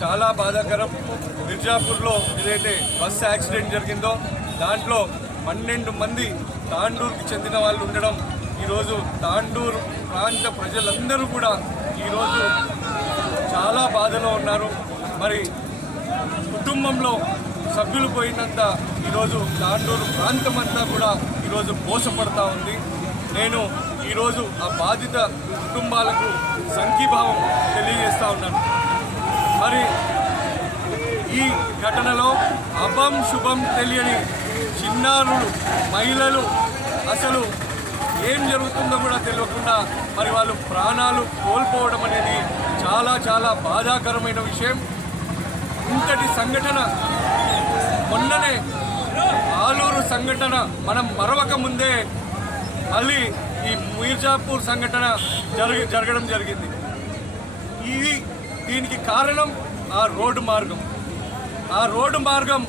చాలా బాధాకరం. మిర్జాపూర్లో ఏదైతే బస్సు యాక్సిడెంట్ జరిగిందో దాంట్లో పన్నెండు మంది తాండూరుకి చెందిన వాళ్ళు ఉండడం ఈరోజు తాండూరు ప్రాంత ప్రజలందరూ కూడా ఈరోజు చాలా బాధలో ఉన్నారు. మరి కుటుంబంలో సభ్యులు పోయినంత ఈరోజు తాండూరు ప్రాంతం అంతా కూడా ఈరోజు మోసపడతా ఉంది. నేను ఈరోజు ఆ బాధిత కుటుంబాలకు సంఘీభావం తెలియజేస్తా ఉన్నాను. మరి ఈ ఘటనలో అభం శుభం తెలియని చిన్నారులు మహిళలు అసలు ఏం జరుగుతుందో కూడా తెలియకుండా మరి వాళ్ళు ప్రాణాలు కోల్పోవడం అనేది చాలా చాలా బాధాకరమైన విషయం. ఇంతటి సంఘటన మొన్ననే ఆలూరు సంఘటన మనం మరవక ముందే మళ్ళీ ఈ మీర్జాపూర్ సంఘటన జరగ జరగడం జరిగింది. ఇది దీనికి కారణం ఆ రోడ్డు మార్గం. ఆ రోడ్డు మార్గం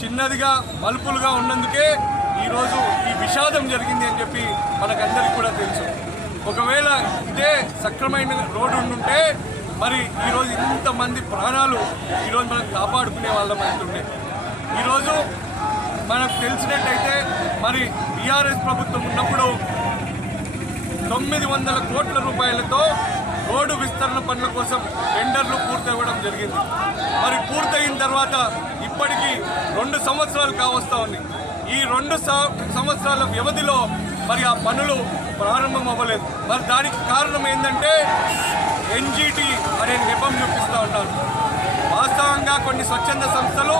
చిన్నదిగా మలుపులుగా ఉన్నందుకే ఈరోజు ఈ విషాదం జరిగింది అని చెప్పి మనకందరికీ కూడా తెలుసు. ఒకవేళ ఇదే సక్రమైన రోడ్డు ఉండుంటే మరి ఈరోజు ఇంతమంది ప్రాణాలు ఈరోజు మనం కాపాడుకునే వాళ్ళం అవుతుండే ఈరోజు మనకు తెలిసినట్టయితే మరి బీఆర్ఎస్ ప్రభుత్వం ఉన్నప్పుడు తొమ్మిది వందల కోట్ల రూపాయలతో రోడ్డు విస్తరణ పనుల కోసం టెండర్లు పూర్తవ్వడం జరిగింది. మరి పూర్తయిన తర్వాత ఇప్పటికీ రెండు సంవత్సరాలు కావస్తా ఉంది. ఈ రెండు సంవత్సరాల వ్యవధిలో మరి ఆ పనులు ప్రారంభం అవ్వలేదు మరి దానికి కారణం ఏంటంటే ఎన్జిటి అనే నెపం చూపిస్తూ ఉన్నారు. వాస్తవంగా కొన్ని స్వచ్ఛంద సంస్థలు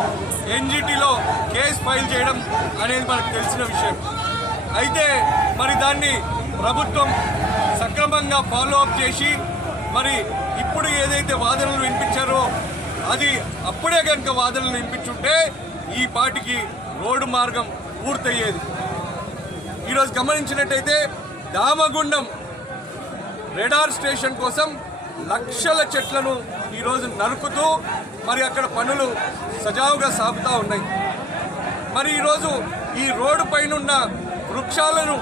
ఎన్జిటిలో కేసు ఫైల్ చేయడం అనేది మనకు తెలిసిన విషయం. అయితే మరి దాన్ని ప్రభుత్వం సక్రమంగా ఫాలో అప్ చేసి మరి ఇప్పుడు ఏదైతే వాదనలు వినిపించారో అది అప్పుడే కనుక వాదనలు వినిపించుంటే ఈ పాటికి రోడ్డు మార్గం పూర్తయ్యేది. ఈరోజు గమనించినట్టయితే దామగుండం రెడార్ స్టేషన్ కోసం లక్షల చెట్లను ఈరోజు నరుకుతూ మరి అక్కడ పనులు సజావుగా సాగుతూ ఉన్నాయి. మరి ఈరోజు ఈ రోడ్డు పైనున్న వృక్షాలను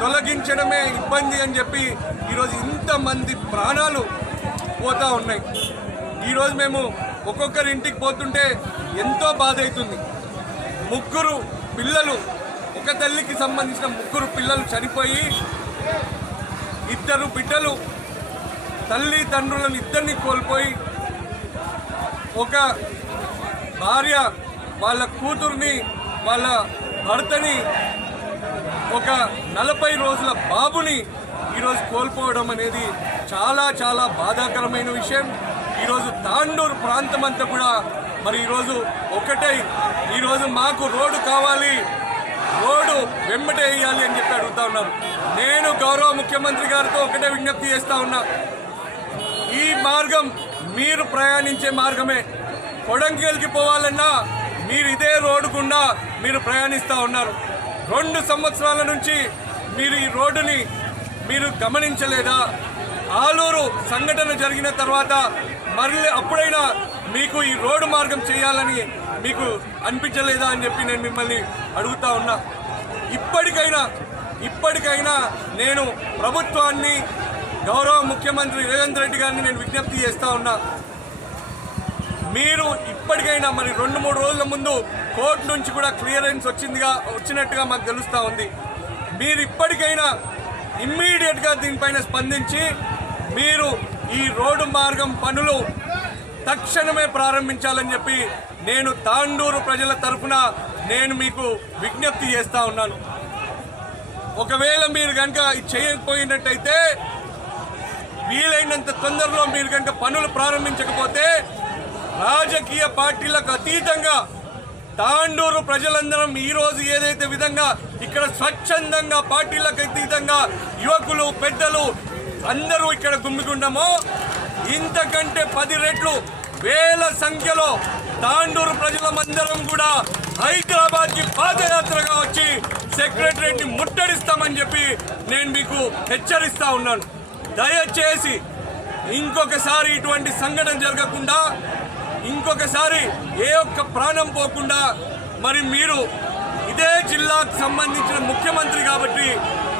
తొలగించడమే ఇబ్బంది అని చెప్పి ఈరోజు ఇంతమంది ప్రాణాలు పోతూ ఉన్నాయి. ఈరోజు మేము ఒక్కొక్కరి ఇంటికి పోతుంటే ఎంతో బాధ అవుతుంది. ముగ్గురు పిల్లలు ఒక తల్లికి సంబంధించిన ముగ్గురు పిల్లలు చనిపోయి ఇద్దరు బిడ్డలు తల్లి తండ్రులను ఇద్దరిని కోల్పోయి ఒక భార్య వాళ్ళ కూతుర్ని వాళ్ళ భర్తని ఒక నలభై రోజుల బాబుని ఈరోజు కోల్పోవడం అనేది చాలా చాలా బాధాకరమైన విషయం. ఈరోజు తాండూరు ప్రాంతం అంతా కూడా మరి ఈరోజు ఒకటే. ఈరోజు మాకు రోడ్డు కావాలి. రోడ్డు వెంబటే వేయాలి అని చెప్పి అడుగుతా ఉన్నారు. నేను గౌరవ ముఖ్యమంత్రి గారితో ఒకటే విజ్ఞప్తి చేస్తా ఉన్నా. ఈ మార్గం మీరు ప్రయాణించే మార్గమే. కొడంగల్కి పోవాలన్నా మీరు ఇదే రోడ్డు గుండా మీరు ప్రయాణిస్తూ ఉన్నారు. రెండు సంవత్సరాల నుంచి మీరు ఈ రోడ్డుని మీరు గమనించలేదా? ఆలూరు సంఘటన జరిగిన తర్వాత మరలి అప్పుడైనా మీకు ఈ రోడ్డు మార్గం చేయాలని మీకు అనిపించలేదా అని చెప్పి నేను మిమ్మల్ని అడుగుతా ఉన్నా. ఇప్పటికైనా ఇప్పటికైనా నేను ప్రభుత్వాన్ని గౌరవ ముఖ్యమంత్రి రేవంత్ రెడ్డి గారిని నేను విజ్ఞప్తి చేస్తూ ఉన్నా. మీరు ఇప్పటికైనా మరి రెండు మూడు రోజుల ముందు కోర్టు నుంచి కూడా క్లియరెన్స్ వచ్చిందిగా వచ్చినట్టుగా మాకు తెలుస్తూ ఉంది. మీరు ఇప్పటికైనా ఇమ్మీడియట్గా దీనిపైన స్పందించి మీరు ఈ రోడ్డు మార్గం పనులు తక్షణమే ప్రారంభించాలని చెప్పి నేను తాండూరు ప్రజల తరఫున నేను మీకు విజ్ఞప్తి చేస్తూ ఉన్నాను. ఒకవేళ మీరు కనుక ఇది చేయకపోయినట్టయితే వీలైనంత తొందరలో మీరు కనుక పనులు ప్రారంభించకపోతే రాజకీయ పార్టీలకు అతీతంగా తాండూరు ప్రజలందరం ఈరోజు ఏదైతే విధంగా ఇక్కడ స్వచ్ఛందంగా పార్టీలకు అతీతంగా యువకులు పెద్దలు అందరూ ఇక్కడ గుమ్మిగుండమో ఇంతకంటే పది రెట్లు వేల సంఖ్యలో తాండూరు ప్రజలమందరం కూడా హైదరాబాద్కి పాదయాత్రగా వచ్చి సెక్రటరీని ముట్టడిస్తామని చెప్పి నేను మీకు హెచ్చరిస్తా ఉన్నాను. దయచేసి ఇంకొకసారి ఇటువంటి సంఘటన జరగకుండా ఇంకొకసారి ఏ ఒక్క ప్రాణం పోకుండా మరి మీరు ఇదే జిల్లాకు సంబంధించిన ముఖ్యమంత్రి కాబట్టి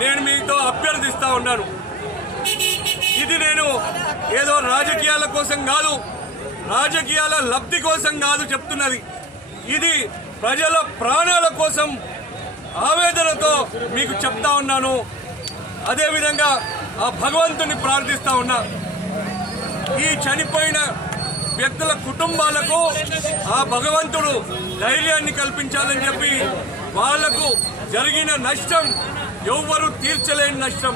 నేను మీతో అభ్యర్థిస్తూ ఉన్నాను. ఇది నేను ఏదో రాజకీయాల కోసం కాదు రాజకీయాల లబ్ధి కోసం కాదు చెప్తున్నది. ఇది ప్రజల ప్రాణాల కోసం ఆవేదనతో మీకు చెప్తా ఉన్నాను. అదేవిధంగా ఆ భగవంతుని ప్రార్థిస్తా ఉన్నా. ఈ చనిపోయిన వ్యక్తుల కుటుంబాలకు ఆ భగవంతుడు ధైర్యాన్ని కల్పించాలని చెప్పి వాళ్ళకు జరిగిన నష్టం ఎవ్వరు తీర్చలేని నష్టం.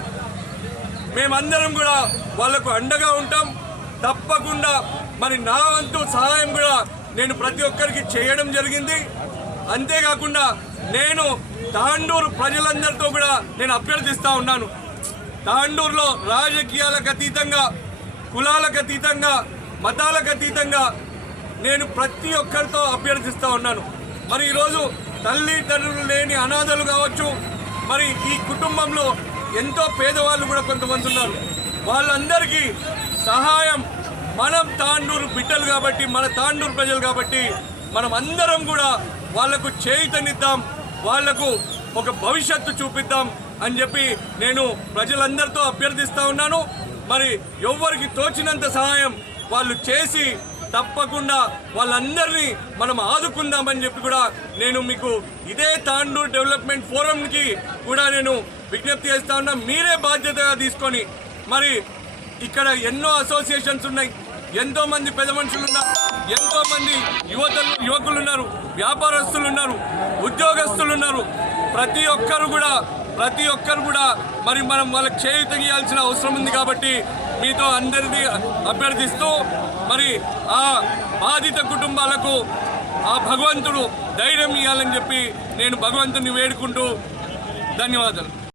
మేమందరం కూడా వాళ్ళకు అండగా ఉంటాం. తప్పకుండా మరి నా వంతు సహాయం కూడా నేను ప్రతి ఒక్కరికి చేయడం జరిగింది. అంతేకాకుండా నేను తాండూరు ప్రజలందరితో కూడా నేను అభ్యర్థిస్తూ ఉన్నాను. తాండూరులో రాజకీయాలకు అతీతంగా కులాలకు అతీతంగా మతాలకు అతీతంగా నేను ప్రతి ఒక్కరితో అభ్యర్థిస్తూ ఉన్నాను. మరి ఈరోజు తల్లిదండ్రులు లేని అనాథలు కావచ్చు మరి ఈ కుటుంబంలో ఎంతో పేదవాళ్ళు కూడా కొంతమంది ఉన్నారు. వాళ్ళందరికీ సహాయం మనం తాండూరు బిడ్డలు కాబట్టి మన తాండూరు ప్రజలు కాబట్టి మనం అందరం కూడా వాళ్ళకు చేయుతనిద్దాం వాళ్ళకు ఒక భవిష్యత్తు చూపిద్దాం అని చెప్పి నేను ప్రజలందరితో అభ్యర్థిస్తూ ఉన్నాను. మరి ఎవ్వరికి తోచినంత సహాయం వాళ్ళు చేసి తప్పకుండా వాళ్ళందరినీ మనం ఆదుకుందామని చెప్పి కూడా నేను మీకు ఇదే తాండూరు డెవలప్మెంట్ ఫోరంకి కూడా నేను విజ్ఞప్తి చేస్తా ఉన్నా. మీరే బాధ్యతగా తీసుకొని మరి ఇక్కడ ఎన్నో అసోసియేషన్స్ ఉన్నాయి. ఎంతో మంది పెద్ద మనుషులు ఉన్నారు. ఎంతో మంది యువతలు యువకులు ఉన్నారు. వ్యాపారస్తులు ఉన్నారు. ఉద్యోగస్తులు ఉన్నారు. ప్రతి ఒక్కరు కూడా ప్రతి ఒక్కరు కూడా మరి మనం వాళ్ళకి చేయి గీయాల్సిన అవసరం ఉంది కాబట్టి మీతో అందరిని అభ్యర్థిస్తూ మరి ఆ బాధిత కుటుంబాలకు ఆ భగవంతుడు ధైర్యం ఇవ్వాలని చెప్పి నేను భగవంతుని వేడుకుంటూ ధన్యవాదాలు.